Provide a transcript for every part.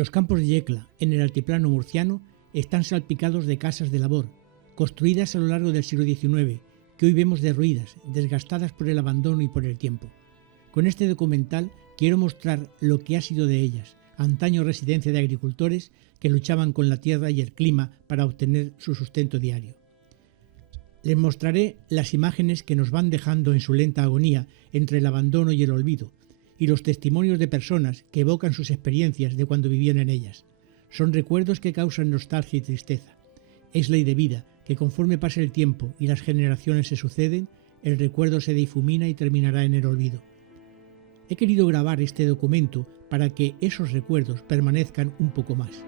Los campos de Yecla, en el altiplano murciano, están salpicados de casas de labor, construidas a lo largo del siglo XIX, que hoy vemos derruidas, desgastadas por el abandono y por el tiempo. Con este documental quiero mostrar lo que ha sido de ellas, antaño residencia de agricultores que luchaban con la tierra y el clima para obtener su sustento diario. Les mostraré las imágenes que nos van dejando en su lenta agonía entre el abandono y el olvido, y los testimonios de personas que evocan sus experiencias de cuando vivían en ellas. Son recuerdos que causan nostalgia y tristeza. Es ley de vida que conforme pase el tiempo y las generaciones se suceden, el recuerdo se difumina y terminará en el olvido. He querido grabar este documento para que esos recuerdos permanezcan un poco más.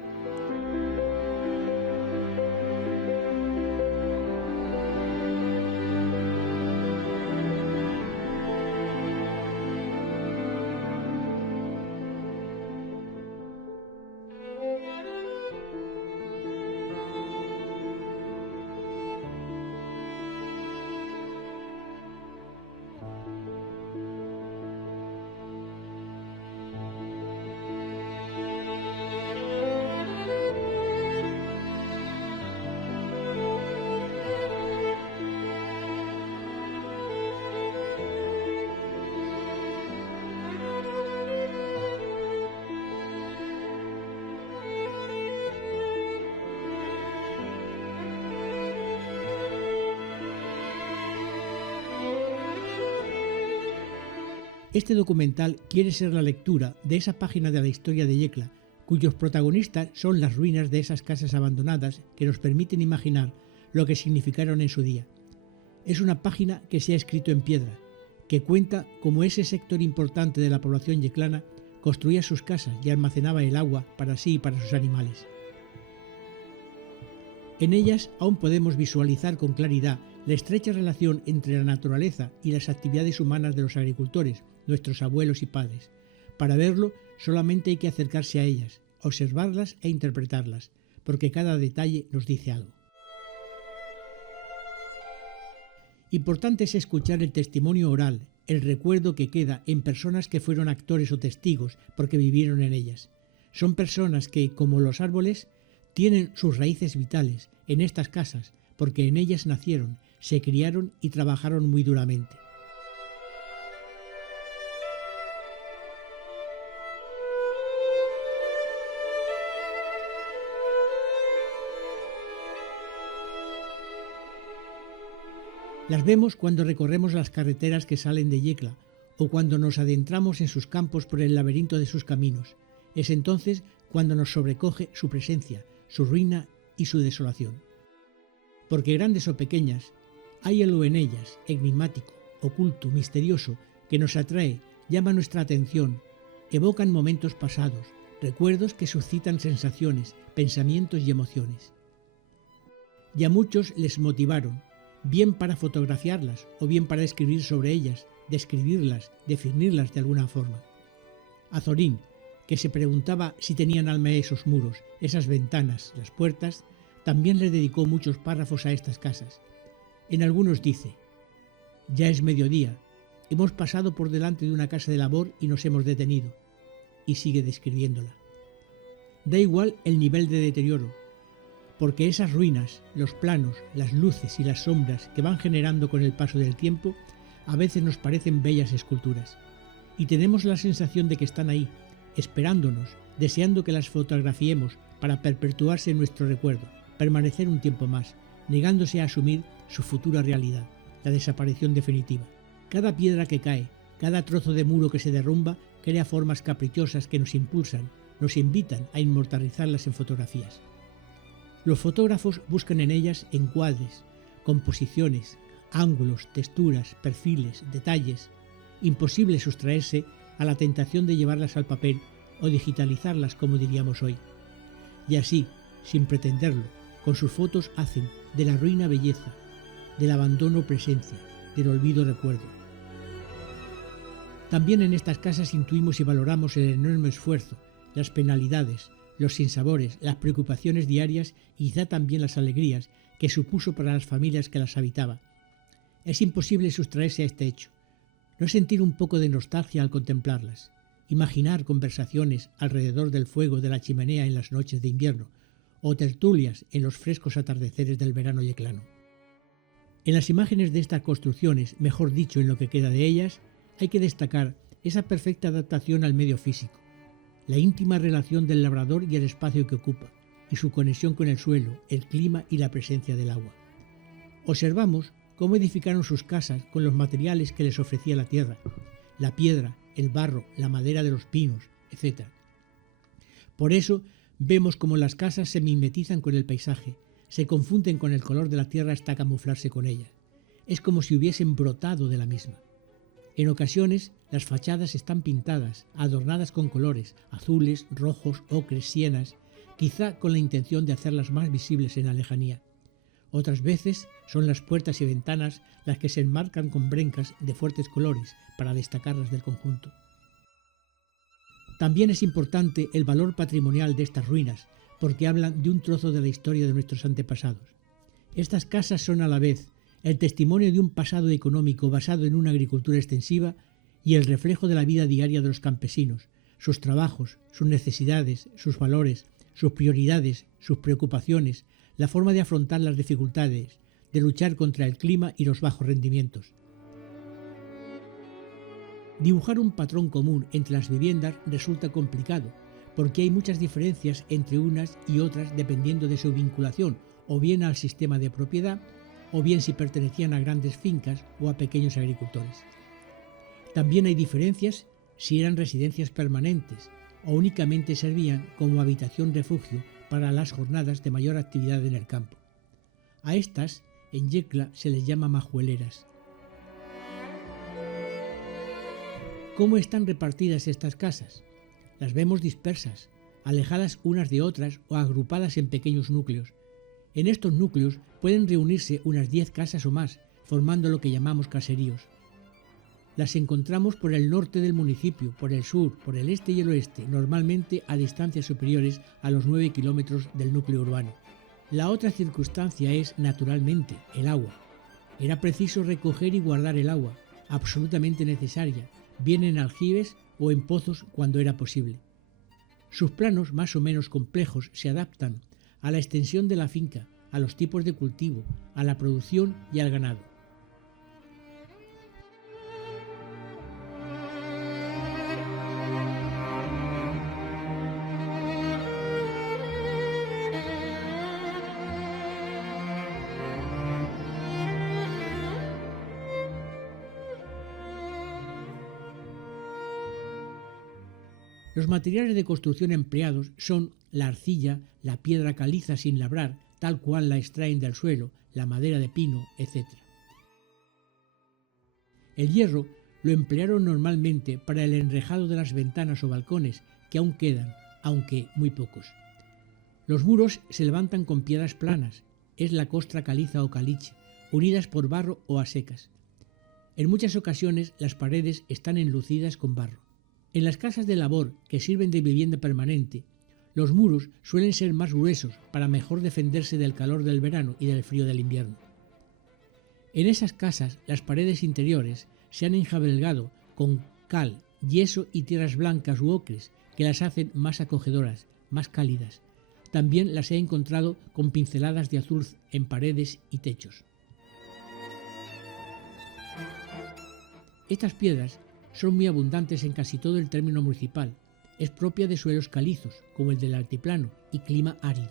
Este documental quiere ser la lectura de esa página de la historia de Yecla, cuyos protagonistas son las ruinas de esas casas abandonadas que nos permiten imaginar lo que significaron en su día. Es una página que se ha escrito en piedra, que cuenta cómo ese sector importante de la población yeclana construía sus casas y almacenaba el agua para sí y para sus animales. En ellas aún podemos visualizar con claridad la estrecha relación entre la naturaleza y las actividades humanas de los agricultores, nuestros abuelos y padres. Para verlo, solamente hay que acercarse a ellas, observarlas e interpretarlas, porque cada detalle nos dice algo. Importante es escuchar el testimonio oral, el recuerdo que queda en personas que fueron actores o testigos porque vivieron en ellas. Son personas que, como los árboles, tienen sus raíces vitales en estas casas porque en ellas nacieron, se criaron y trabajaron muy duramente. Las vemos cuando recorremos las carreteras que salen de Yecla o cuando nos adentramos en sus campos por el laberinto de sus caminos. Es entonces cuando nos sobrecoge su presencia, su ruina y su desolación. Porque grandes o pequeñas, hay algo en ellas, enigmático, oculto, misterioso, que nos atrae, llama nuestra atención, evocan momentos pasados, recuerdos que suscitan sensaciones, pensamientos y emociones. Y a muchos les motivaron, bien para fotografiarlas o bien para escribir sobre ellas, describirlas, definirlas de alguna forma. Azorín, que se preguntaba si tenían alma esos muros, esas ventanas, las puertas, también le dedicó muchos párrafos a estas casas. En algunos dice: ya es mediodía, hemos pasado por delante de una casa de labor y nos hemos detenido, y sigue describiéndola. Da igual el nivel de deterioro, porque esas ruinas, los planos, las luces y las sombras que van generando con el paso del tiempo, a veces nos parecen bellas esculturas, y tenemos la sensación de que están ahí, esperándonos, deseando que las fotografiemos para perpetuarse en nuestro recuerdo, permanecer un tiempo más, negándose a asumir su futura realidad, la desaparición definitiva. Cada piedra que cae, cada trozo de muro que se derrumba, crea formas caprichosas que nos impulsan, nos invitan a inmortalizarlas en fotografías. Los fotógrafos buscan en ellas encuadres, composiciones, ángulos, texturas, perfiles, detalles. Imposible sustraerse a la tentación de llevarlas al papel o digitalizarlas, como diríamos hoy. Y así, sin pretenderlo, con sus fotos hacen de la ruina belleza, del abandono presencia, del olvido recuerdo. También en estas casas intuimos y valoramos el enorme esfuerzo, las penalidades, los sinsabores, las preocupaciones diarias y quizá también las alegrías que supuso para las familias que las habitaban. Es imposible sustraerse a este hecho, no sentir un poco de nostalgia al contemplarlas, imaginar conversaciones alrededor del fuego de la chimenea en las noches de invierno, o tertulias en los frescos atardeceres del verano yeclano. En las imágenes de estas construcciones, mejor dicho en lo que queda de ellas, hay que destacar esa perfecta adaptación al medio físico, la íntima relación del labrador y el espacio que ocupa, y su conexión con el suelo, el clima y la presencia del agua. Observamos cómo edificaron sus casas con los materiales que les ofrecía la tierra, la piedra, el barro, la madera de los pinos, etc. Por eso vemos cómo las casas se mimetizan con el paisaje, se confunden con el color de la tierra hasta camuflarse con ella. Es como si hubiesen brotado de la misma. En ocasiones, las fachadas están pintadas, adornadas con colores, azules, rojos, ocres, sienas, quizá con la intención de hacerlas más visibles en la lejanía. Otras veces son las puertas y ventanas las que se enmarcan con brencas de fuertes colores para destacarlas del conjunto. También es importante el valor patrimonial de estas ruinas, porque hablan de un trozo de la historia de nuestros antepasados. Estas casas son a la vez el testimonio de un pasado económico basado en una agricultura extensiva y el reflejo de la vida diaria de los campesinos, sus trabajos, sus necesidades, sus valores, sus prioridades, sus preocupaciones, la forma de afrontar las dificultades, de luchar contra el clima y los bajos rendimientos. Dibujar un patrón común entre las viviendas resulta complicado, porque hay muchas diferencias entre unas y otras dependiendo de su vinculación, o bien al sistema de propiedad, o bien si pertenecían a grandes fincas o a pequeños agricultores. También hay diferencias si eran residencias permanentes o únicamente servían como habitación-refugio para las jornadas de mayor actividad en el campo. A estas, en Yecla, se les llama majueleras. ¿Cómo están repartidas estas casas? Las vemos dispersas, alejadas unas de otras o agrupadas en pequeños núcleos. En estos núcleos pueden reunirse unas 10 casas o más, formando lo que llamamos caseríos. Las encontramos por el norte del municipio, por el sur, por el este y el oeste, normalmente a distancias superiores a los 9 kilómetros del núcleo urbano. La otra circunstancia es, naturalmente, el agua. Era preciso recoger y guardar el agua, absolutamente necesaria, bien en aljibes o en pozos cuando era posible. Sus planos más o menos complejos se adaptan a la extensión de la finca, a los tipos de cultivo, a la producción y al ganado. Los materiales de construcción empleados son la arcilla, la piedra caliza sin labrar, tal cual la extraen del suelo, la madera de pino, etc. El hierro lo emplearon normalmente para el enrejado de las ventanas o balcones, que aún quedan, aunque muy pocos. Los muros se levantan con piedras planas, es la costra caliza o caliche, unidas por barro o a secas. En muchas ocasiones las paredes están enlucidas con barro. En las casas de labor que sirven de vivienda permanente, los muros suelen ser más gruesos para mejor defenderse del calor del verano y del frío del invierno. En esas casas, las paredes interiores se han enjabelgado con cal, yeso y tierras blancas u ocres que las hacen más acogedoras, más cálidas. También las he encontrado con pinceladas de azul en paredes y techos. Estas piedras son muy abundantes en casi todo el término municipal. Es propia de suelos calizos, como el del altiplano, y clima árido.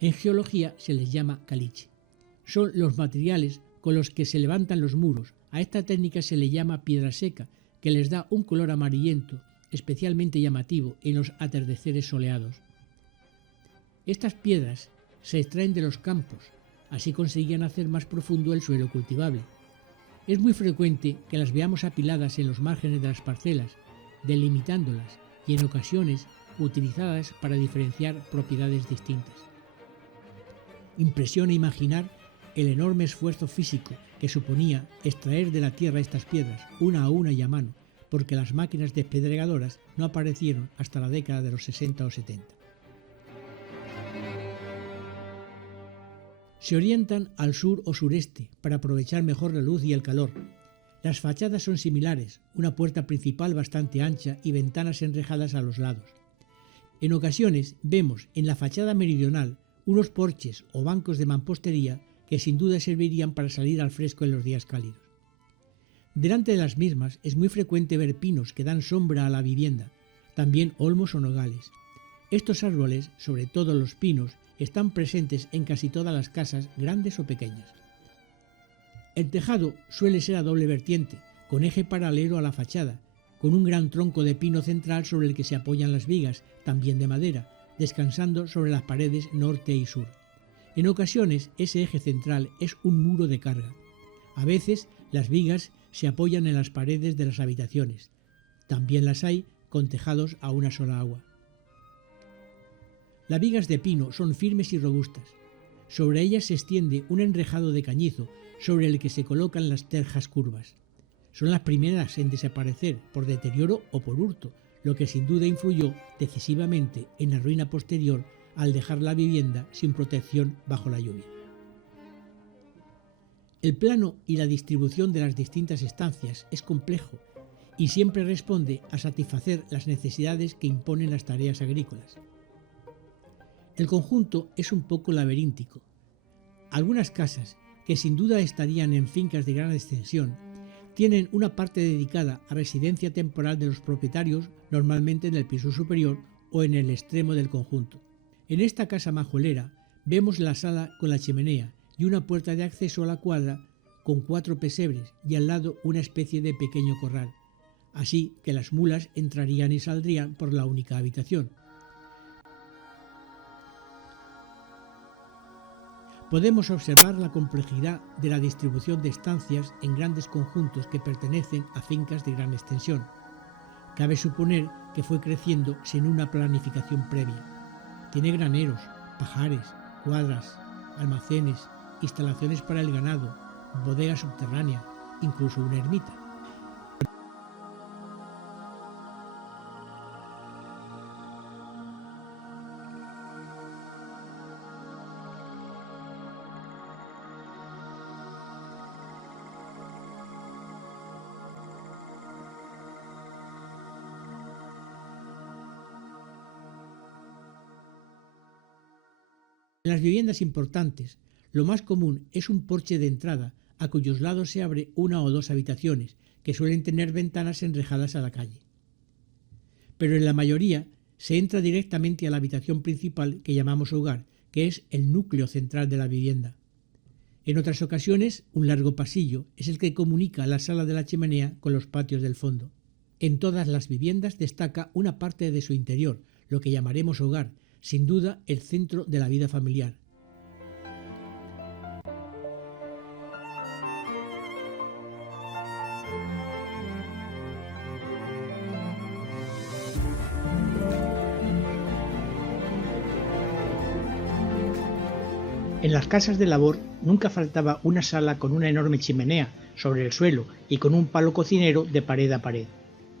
En geología se les llama caliche. Son los materiales con los que se levantan los muros. A esta técnica se le llama piedra seca, que les da un color amarillento, especialmente llamativo en los atardeceres soleados. Estas piedras se extraen de los campos, así conseguían hacer más profundo el suelo cultivable. Es muy frecuente que las veamos apiladas en los márgenes de las parcelas, delimitándolas y en ocasiones utilizadas para diferenciar propiedades distintas. Impresiona imaginar el enorme esfuerzo físico que suponía extraer de la tierra estas piedras, una a una y a mano, porque las máquinas despedregadoras no aparecieron hasta la década de los 60 o 70. Se orientan al sur o sureste para aprovechar mejor la luz y el calor. Las fachadas son similares, una puerta principal bastante ancha y ventanas enrejadas a los lados. En ocasiones vemos en la fachada meridional unos porches o bancos de mampostería que sin duda servirían para salir al fresco en los días cálidos. Delante de las mismas es muy frecuente ver pinos que dan sombra a la vivienda, también olmos o nogales. Estos árboles, sobre todo los pinos, están presentes en casi todas las casas, grandes o pequeñas. El tejado suele ser a doble vertiente, con eje paralelo a la fachada, con un gran tronco de pino central sobre el que se apoyan las vigas, también de madera, descansando sobre las paredes norte y sur. En ocasiones ese eje central es un muro de carga. A veces las vigas se apoyan en las paredes de las habitaciones. También las hay con tejados a una sola agua. Las vigas de pino son firmes y robustas. Sobre ellas se extiende un enrejado de cañizo sobre el que se colocan las terjas curvas. Son las primeras en desaparecer por deterioro o por hurto, lo que sin duda influyó decisivamente en la ruina posterior al dejar la vivienda sin protección bajo la lluvia. El plano y la distribución de las distintas estancias es complejo y siempre responde a satisfacer las necesidades que imponen las tareas agrícolas. El conjunto es un poco laberíntico. Algunas casas, que sin duda estarían en fincas de gran extensión, tienen una parte dedicada a residencia temporal de los propietarios, normalmente en el piso superior o en el extremo del conjunto. En esta casa majolera vemos la sala con la chimenea y una puerta de acceso a la cuadra con 4 pesebres y al lado una especie de pequeño corral, así que las mulas entrarían y saldrían por la única habitación. Podemos observar la complejidad de la distribución de estancias en grandes conjuntos que pertenecen a fincas de gran extensión. Cabe suponer que fue creciendo sin una planificación previa. Tiene graneros, pajares, cuadras, almacenes, instalaciones para el ganado, bodega subterránea, incluso una ermita. En las viviendas importantes, lo más común es un porche de entrada a cuyos lados se abre una o dos habitaciones que suelen tener ventanas enrejadas a la calle. Pero en la mayoría se entra directamente a la habitación principal que llamamos hogar, que es el núcleo central de la vivienda. En otras ocasiones, un largo pasillo es el que comunica la sala de la chimenea con los patios del fondo. En todas las viviendas destaca una parte de su interior, lo que llamaremos hogar, sin duda el centro de la vida familiar. En las casas de labor nunca faltaba una sala con una enorme chimenea sobre el suelo y con un palo cocinero de pared a pared.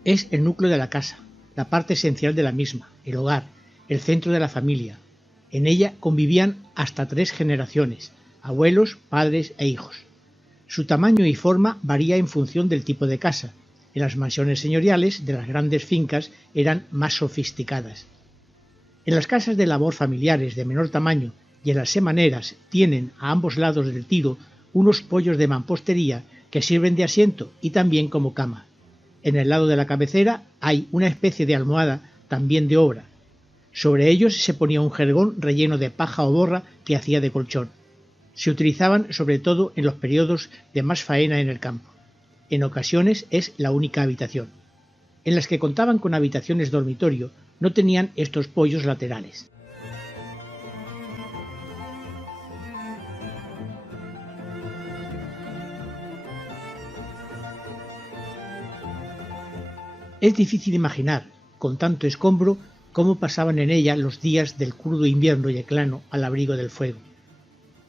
Es el núcleo de la casa, la parte esencial de la misma, el hogar, el centro de la familia. En ella convivían hasta 3 generaciones, abuelos, padres e hijos. Su tamaño y forma varía en función del tipo de casa. En las mansiones señoriales de las grandes fincas eran más sofisticadas. En las casas de labor familiares de menor tamaño y en las semaneras tienen a ambos lados del tiro unos poyos de mampostería que sirven de asiento y también como cama. En el lado de la cabecera hay una especie de almohada también de obra. Sobre ellos se ponía un jergón relleno de paja o borra que hacía de colchón. Se utilizaban sobre todo en los periodos de más faena en el campo. En ocasiones es la única habitación. En las que contaban con habitaciones dormitorio no tenían estos poyos laterales. Es difícil imaginar, con tanto escombro, cómo pasaban en ella los días del crudo invierno yeclano al abrigo del fuego.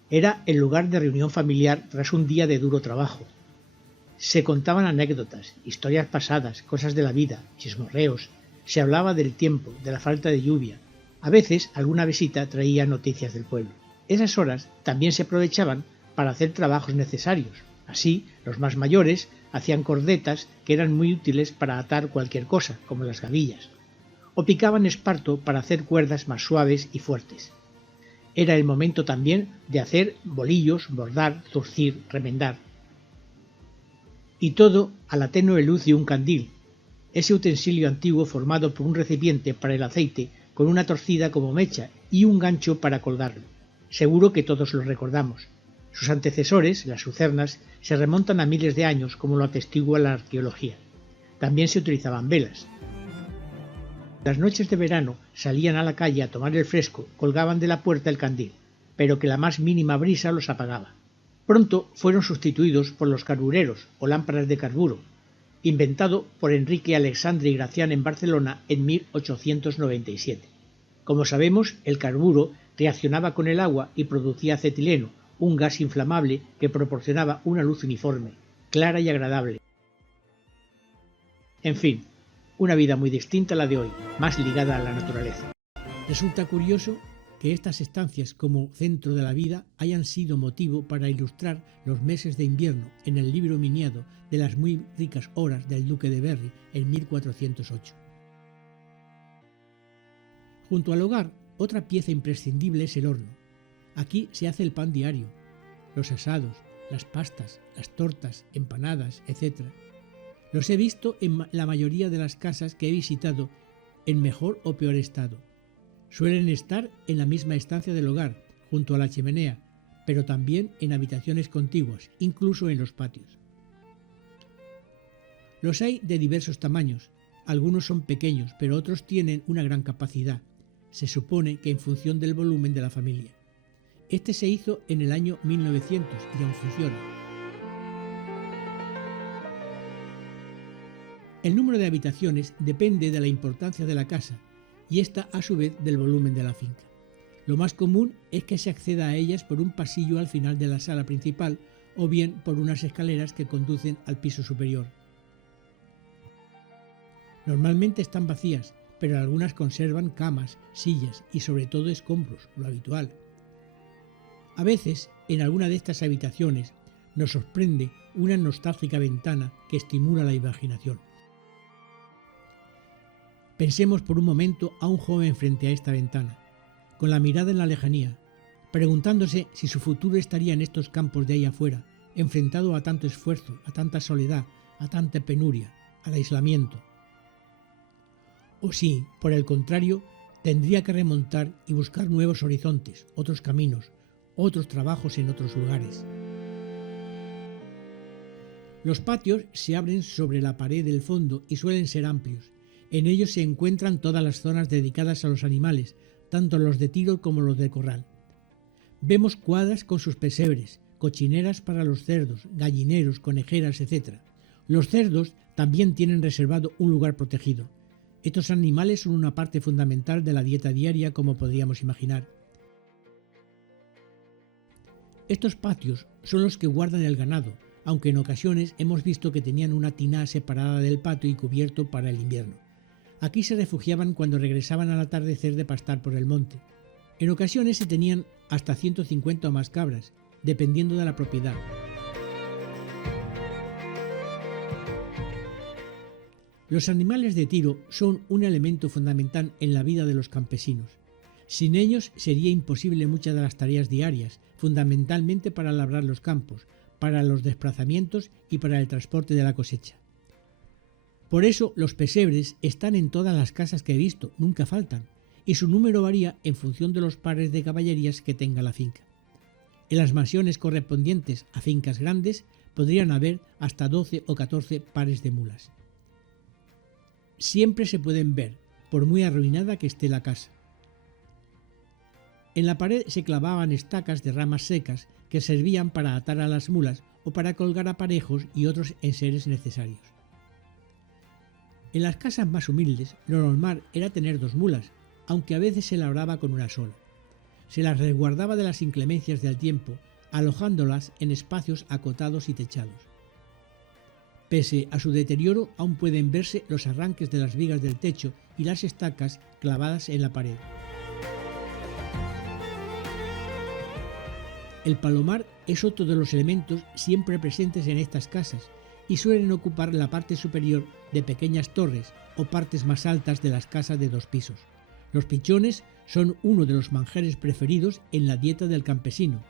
Era el lugar de reunión familiar tras un día de duro trabajo. Se contaban anécdotas, historias pasadas, cosas de la vida, chismorreos, se hablaba del tiempo, de la falta de lluvia. A veces alguna visita traía noticias del pueblo. Esas horas también se aprovechaban para hacer trabajos necesarios. Así, los más mayores hacían cordetas que eran muy útiles para atar cualquier cosa, como las gavillas, o picaban esparto para hacer cuerdas más suaves y fuertes. Era el momento también de hacer bolillos, bordar, zurcir, remendar. Y todo a la tenue luz de un candil, ese utensilio antiguo formado por un recipiente para el aceite con una torcida como mecha y un gancho para colgarlo. Seguro que todos lo recordamos. Sus antecesores, las lucernas, se remontan a miles de años, como lo atestigua la arqueología. También se utilizaban velas. Las noches de verano salían a la calle a tomar el fresco, colgaban de la puerta el candil, pero que la más mínima brisa los apagaba. Pronto fueron sustituidos por los carbureros o lámparas de carburo, inventado por Enrique Alexandre y Gracián en Barcelona en 1897. Como sabemos, el carburo reaccionaba con el agua y producía acetileno, un gas inflamable que proporcionaba una luz uniforme, clara y agradable. En fin, una vida muy distinta a la de hoy, más ligada a la naturaleza. Resulta curioso que estas estancias como centro de la vida hayan sido motivo para ilustrar los meses de invierno en el libro miniado de las muy ricas horas del duque de Berry en 1408. Junto al hogar, otra pieza imprescindible es el horno. Aquí se hace el pan diario, los asados, las pastas, las tortas, empanadas, etc. Los he visto en la mayoría de las casas que he visitado en mejor o peor estado. Suelen estar en la misma estancia del hogar, junto a la chimenea, pero también en habitaciones contiguas, incluso en los patios. Los hay de diversos tamaños, algunos son pequeños, pero otros tienen una gran capacidad. Se supone que en función del volumen de la familia. Este se hizo en el año 1900 y aún funciona. El número de habitaciones depende de la importancia de la casa y esta a su vez del volumen de la finca. Lo más común es que se acceda a ellas por un pasillo al final de la sala principal o bien por unas escaleras que conducen al piso superior. Normalmente están vacías, pero algunas conservan camas, sillas y sobre todo escombros, lo habitual. A veces, en alguna de estas habitaciones, nos sorprende una nostálgica ventana que estimula la imaginación. Pensemos por un momento a un joven frente a esta ventana, con la mirada en la lejanía, preguntándose si su futuro estaría en estos campos de ahí afuera, enfrentado a tanto esfuerzo, a tanta soledad, a tanta penuria, al aislamiento. O si, por el contrario, tendría que remontar y buscar nuevos horizontes, otros caminos, otros trabajos en otros lugares. Los patios se abren sobre la pared del fondo y suelen ser amplios. En ellos se encuentran todas las zonas dedicadas a los animales, tanto los de tiro como los de corral. Vemos cuadras con sus pesebres, cochineras para los cerdos, gallineros, conejeras, etc. Los cerdos también tienen reservado un lugar protegido. Estos animales son una parte fundamental de la dieta diaria, como podríamos imaginar. Estos patios son los que guardan el ganado, aunque en ocasiones hemos visto que tenían una tina separada del patio y cubierto para el invierno. Aquí se refugiaban cuando regresaban al atardecer de pastar por el monte. En ocasiones se tenían hasta 150 o más cabras, dependiendo de la propiedad. Los animales de tiro son un elemento fundamental en la vida de los campesinos. Sin ellos sería imposible muchas de las tareas diarias, fundamentalmente para labrar los campos, para los desplazamientos y para el transporte de la cosecha. Por eso los pesebres están en todas las casas que he visto, nunca faltan, y su número varía en función de los pares de caballerías que tenga la finca. En las mansiones correspondientes a fincas grandes podrían haber hasta 12 o 14 pares de mulas. Siempre se pueden ver, por muy arruinada que esté la casa. En la pared se clavaban estacas de ramas secas que servían para atar a las mulas o para colgar aparejos y otros enseres necesarios. En las casas más humildes, lo normal era tener 2 mulas, aunque a veces se labraba con una sola. Se las resguardaba de las inclemencias del tiempo, alojándolas en espacios acotados y techados. Pese a su deterioro, aún pueden verse los arranques de las vigas del techo y las estacas clavadas en la pared. El palomar es otro de los elementos siempre presentes en estas casas y suelen ocupar la parte superior de pequeñas torres o partes más altas de las casas de 2 pisos. Los pichones son uno de los manjares preferidos en la dieta del campesino.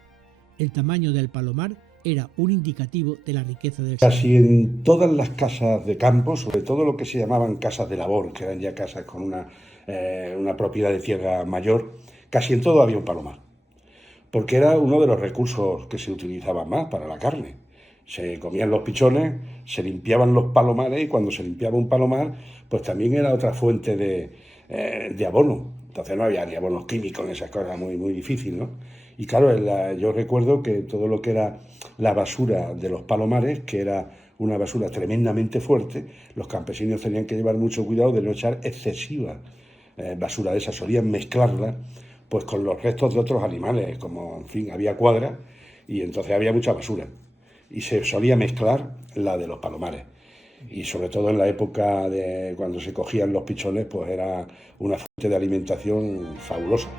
El tamaño del palomar era un indicativo de la riqueza del sitio. Casi en todas las casas de campo, sobre todo lo que se llamaban casas de labor, que eran ya casas con una propiedad de tierra mayor, casi en todo había un palomar, porque era uno de los recursos que se utilizaban más para la carne. Se comían los pichones, se limpiaban los palomares, y cuando se limpiaba un palomar, pues también era otra fuente de abono. Entonces no había ni abonos químicos ni esas cosas, muy difícil, ¿no? Y claro, yo recuerdo que todo lo que era la basura de los palomares, que era una basura tremendamente fuerte, los campesinos tenían que llevar mucho cuidado de no echar excesiva basura de esa, solían mezclarla pues con los restos de otros animales, como en fin, había cuadras y entonces había mucha basura y se solía mezclar la de los palomares. Y sobre todo en la época de cuando se cogían los pichones, pues era una fuente de alimentación fabulosa.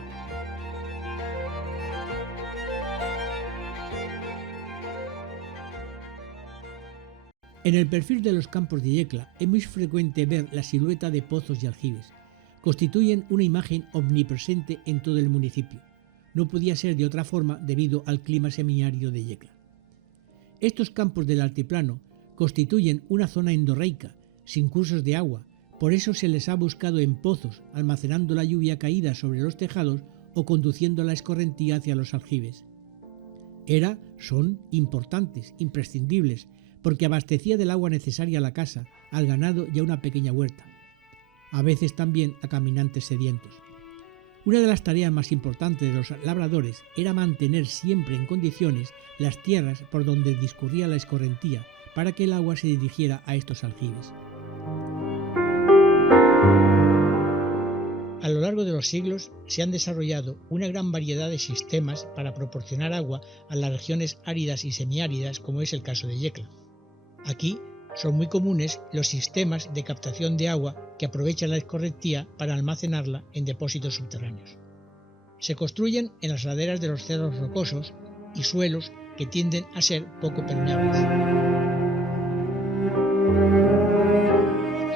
En el perfil de los campos de Yecla es muy frecuente ver la silueta de pozos y aljibes. Constituyen una imagen omnipresente en todo el municipio. No podía ser de otra forma debido al clima semiárido de Yecla. Estos campos del altiplano constituyen una zona endorreica, sin cursos de agua, por eso se les ha buscado en pozos, almacenando la lluvia caída sobre los tejados o conduciendo la escorrentía hacia los aljibes. Son importantes, imprescindibles, porque abastecía del agua necesaria a la casa, al ganado y a una pequeña huerta, a veces también a caminantes sedientos. Una de las tareas más importantes de los labradores era mantener siempre en condiciones las tierras por donde discurría la escorrentía para que el agua se dirigiera a estos aljibes. A lo largo de los siglos se han desarrollado una gran variedad de sistemas para proporcionar agua a las regiones áridas y semiáridas, como es el caso de Yecla. Aquí son muy comunes los sistemas de captación de agua que aprovechan la escorrentía para almacenarla en depósitos subterráneos. Se construyen en las laderas de los cerros rocosos y suelos que tienden a ser poco permeables.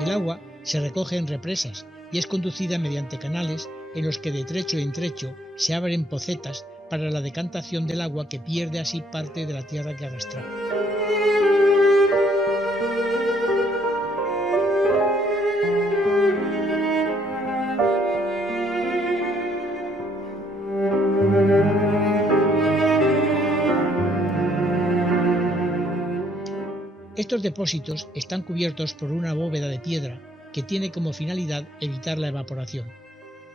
El agua se recoge en represas y es conducida mediante canales en los que de trecho en trecho se abren pocetas para la decantación del agua, que pierde así parte de la tierra que arrastraba. Estos depósitos están cubiertos por una bóveda de piedra que tiene como finalidad evitar la evaporación.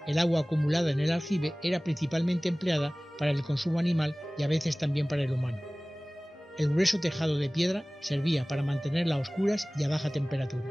El agua acumulada en el aljibe era principalmente empleada para el consumo animal y a veces también para el humano. El grueso tejado de piedra servía para mantenerla a oscuras y a baja temperatura.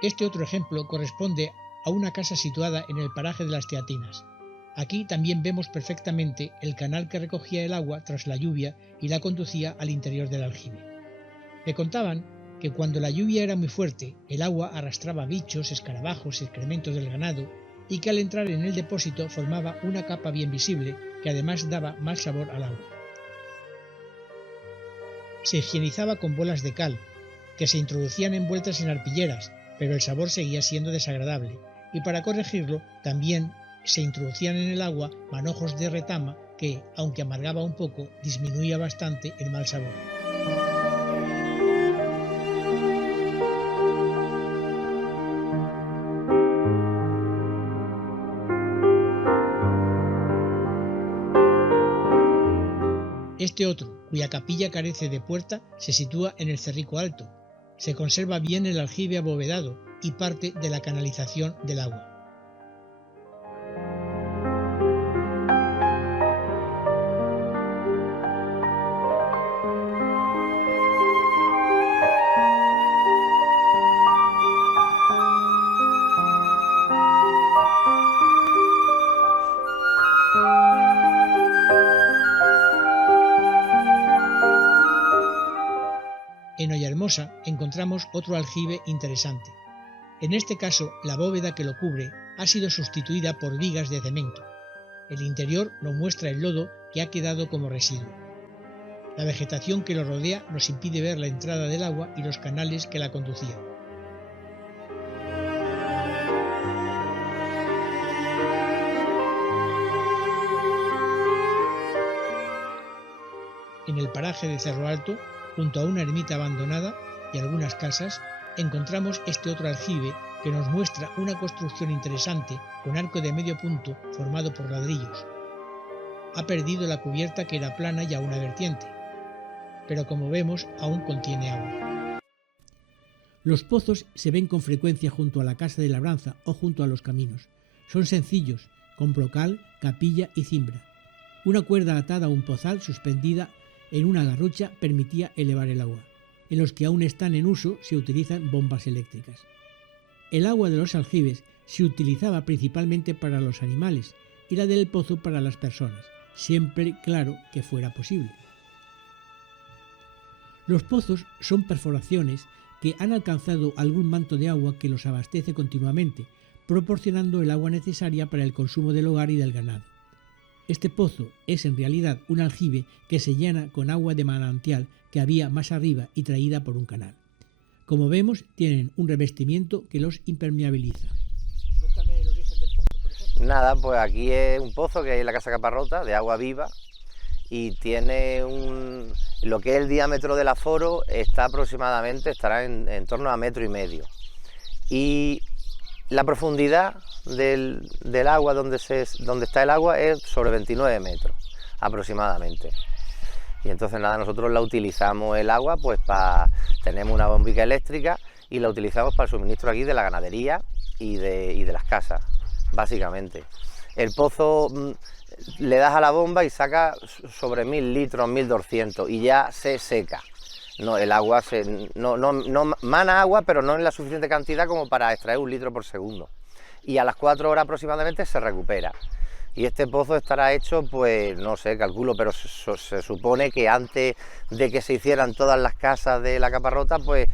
Este otro ejemplo corresponde a una casa situada en el paraje de las Teatinas. Aquí también vemos perfectamente el canal que recogía el agua tras la lluvia y la conducía al interior del aljibe. Me contaban que cuando la lluvia era muy fuerte, el agua arrastraba bichos, escarabajos, excrementos del ganado, y que al entrar en el depósito formaba una capa bien visible que además daba mal sabor al agua. Se higienizaba con bolas de cal, que se introducían envueltas en arpilleras, pero el sabor seguía siendo desagradable, y para corregirlo también se introducían en el agua manojos de retama que, aunque amargaba un poco, disminuía bastante el mal sabor. Este otro, cuya capilla carece de puerta, se sitúa en el Cerrico Alto. Se conserva bien el aljibe abovedado y parte de la canalización del agua. Villahermosa encontramos otro aljibe interesante. En este caso, la bóveda que lo cubre ha sido sustituida por vigas de cemento. El interior nos muestra el lodo que ha quedado como residuo. La vegetación que lo rodea nos impide ver la entrada del agua y los canales que la conducían. En el paraje de Cerro Alto, junto a una ermita abandonada y algunas casas, encontramos este otro aljibe que nos muestra una construcción interesante con arco de medio punto formado por ladrillos. Ha perdido la cubierta que era plana y a una vertiente, pero como vemos aún contiene agua. Los pozos se ven con frecuencia junto a la casa de labranza o junto a los caminos. Son sencillos, con brocal, capilla y cimbra. Una cuerda atada a un pozal suspendida en una garrucha permitía elevar el agua. En los que aún están en uso se utilizan bombas eléctricas. El agua de los aljibes se utilizaba principalmente para los animales y la del pozo para las personas, siempre claro que fuera posible. Los pozos son perforaciones que han alcanzado algún manto de agua que los abastece continuamente, proporcionando el agua necesaria para el consumo del hogar y del ganado. Este pozo es en realidad un aljibe que se llena con agua de manantial que había más arriba y traída por un canal. Como vemos, tienen un revestimiento que los impermeabiliza. Cuéntame el origen del pozo, por ejemplo. Nada, pues aquí es un pozo que hay en la Casa Caparrota, de agua viva, y tiene lo que es el diámetro del aforo estará en torno a 1,5 metros. Y la profundidad del agua, donde está el agua, es sobre 29 metros aproximadamente. Y entonces nada, nosotros la utilizamos el agua, pues tenemos una bombica eléctrica y la utilizamos para el suministro aquí de la ganadería y de las casas, básicamente. El pozo le das a la bomba y saca sobre 1.000 litros, 1.200 y ya se seca. No, el agua no mana agua, pero no en la suficiente cantidad como para extraer 1 litro por segundo. Y a las 4 horas aproximadamente se recupera. Y este pozo estará hecho, pues no sé, calculo, pero se supone que antes de que se hicieran todas las casas de la Caparrota, pues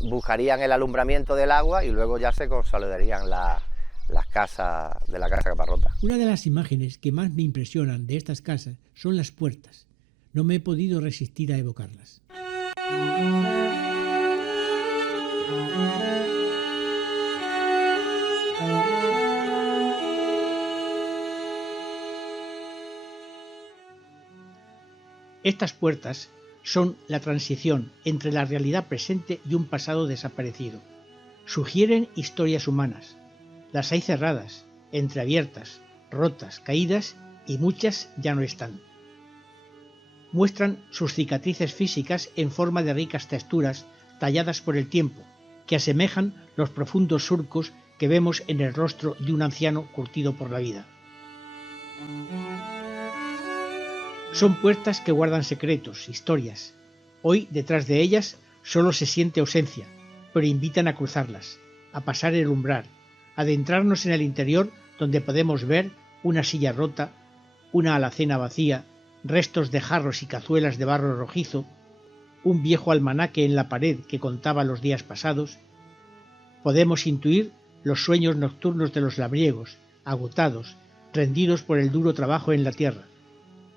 buscarían el alumbramiento del agua y luego ya se consolidarían las casas de la Casa Caparrota. Una de las imágenes que más me impresionan de estas casas son las puertas. No me he podido resistir a evocarlas. Estas puertas son la transición entre la realidad presente y un pasado desaparecido. Sugieren historias humanas. Las hay cerradas, entreabiertas, rotas, caídas y muchas ya no están. Muestran sus cicatrices físicas en forma de ricas texturas talladas por el tiempo, que asemejan los profundos surcos que vemos en el rostro de un anciano curtido por la vida. Son puertas que guardan secretos, historias. Hoy, detrás de ellas, solo se siente ausencia, pero invitan a cruzarlas, a pasar el umbral, a adentrarnos en el interior donde podemos ver una silla rota, una alacena vacía, restos de jarros y cazuelas de barro rojizo, un viejo almanaque en la pared que contaba los días pasados. Podemos intuir los sueños nocturnos de los labriegos, agotados, rendidos por el duro trabajo en la tierra,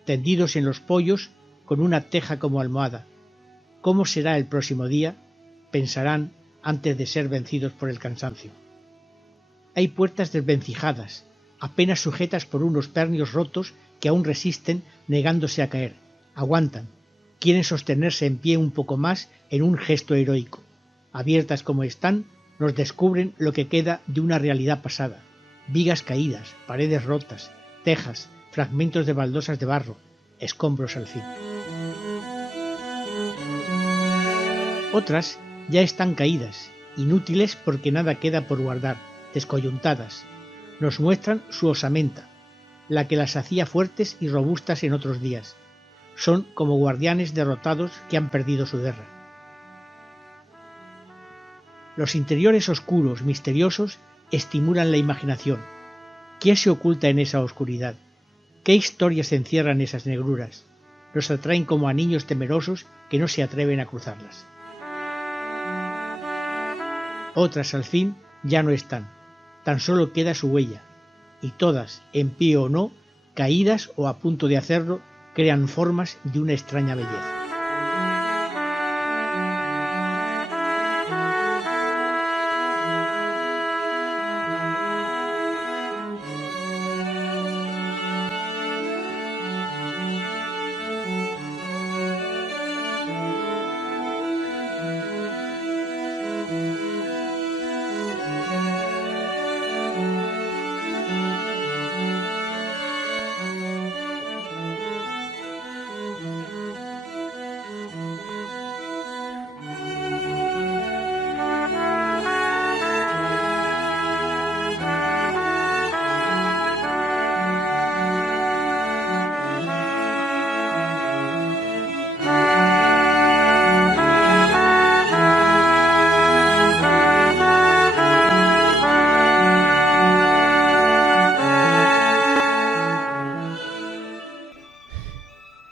tendidos en los poyos con una teja como almohada. ¿Cómo será el próximo día?, pensarán antes de ser vencidos por el cansancio. Hay puertas desvencijadas, apenas sujetas por unos pernios rotos que aún resisten negándose a caer, aguantan, quieren sostenerse en pie un poco más en un gesto heroico. Abiertas como están, nos descubren lo que queda de una realidad pasada: vigas caídas, paredes rotas, tejas, fragmentos de baldosas de barro, escombros al fin. Otras ya están caídas, inútiles porque nada queda por guardar, descoyuntadas. Nos muestran su osamenta, la que las hacía fuertes y robustas en otros días. Son como guardianes derrotados que han perdido su guerra. Los interiores oscuros, misteriosos, estimulan la imaginación. ¿Qué se oculta en esa oscuridad? ¿Qué historias encierran esas negruras? Nos atraen como a niños temerosos que no se atreven a cruzarlas. Otras al fin ya no están, tan solo queda su huella, y todas, en pie o no, caídas o a punto de hacerlo, crean formas de una extraña belleza.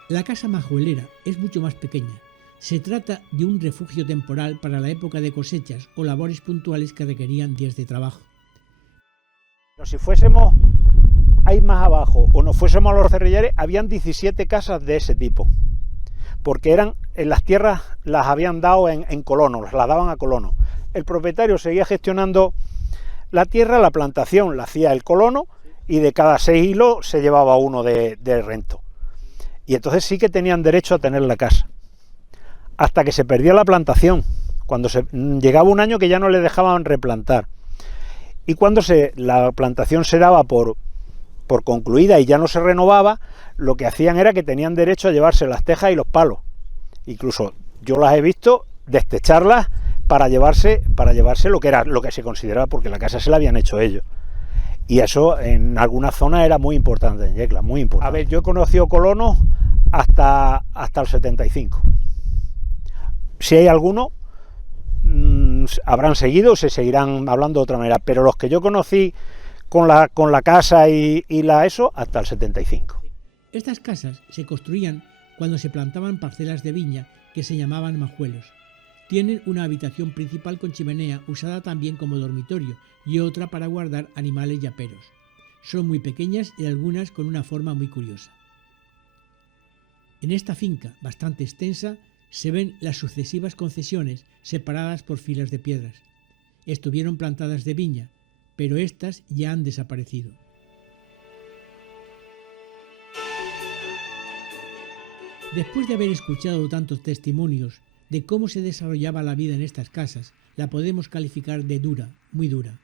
La casa majuelera es mucho más pequeña. Se trata de un refugio temporal para la época de cosechas o labores puntuales que requerían días de trabajo. Pero si fuésemos ahí más abajo o nos fuésemos a los Cerrillares, habían 17 casas de ese tipo, porque eran en las tierras, las habían dado en colonos, las daban a colonos. El propietario seguía gestionando la tierra, la plantación la hacía el colono y de cada 6 hilos se llevaba uno de rento. Y entonces sí que tenían derecho a tener la casa, hasta que se perdía la plantación, cuando llegaba un año que ya no le dejaban replantar. Y cuando la plantación se daba por concluida y ya no se renovaba, lo que hacían era que tenían derecho a llevarse las tejas y los palos. Incluso yo las he visto destecharlas para llevarse lo que se consideraba, porque la casa se la habían hecho ellos. Y eso en algunas zonas era muy importante en Yecla, muy importante. A ver, yo he conocido colonos hasta el 75. Si hay algunos, habrán seguido, se seguirán hablando de otra manera, pero los que yo conocí con la casa y eso, hasta el 75. Estas casas se construían cuando se plantaban parcelas de viña que se llamaban majuelos. Tienen una habitación principal con chimenea usada también como dormitorio y otra para guardar animales y aperos. Son muy pequeñas y algunas con una forma muy curiosa. En esta finca, bastante extensa, se ven las sucesivas concesiones separadas por filas de piedras. Estuvieron plantadas de viña, pero estas ya han desaparecido. Después de haber escuchado tantos testimonios de cómo se desarrollaba la vida en estas casas, la podemos calificar de dura, muy dura.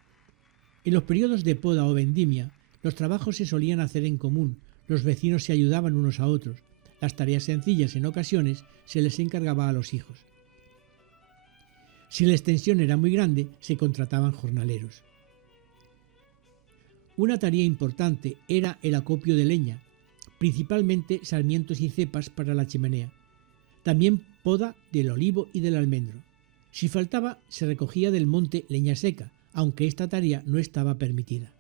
En los periodos de poda o vendimia, los trabajos se solían hacer en común, los vecinos se ayudaban unos a otros, las tareas sencillas en ocasiones se les encargaba a los hijos. Si la extensión era muy grande, se contrataban jornaleros. Una tarea importante era el acopio de leña, principalmente sarmientos y cepas para la chimenea. También poda del olivo y del almendro. Si faltaba, se recogía del monte leña seca, aunque esta tarea no estaba permitida.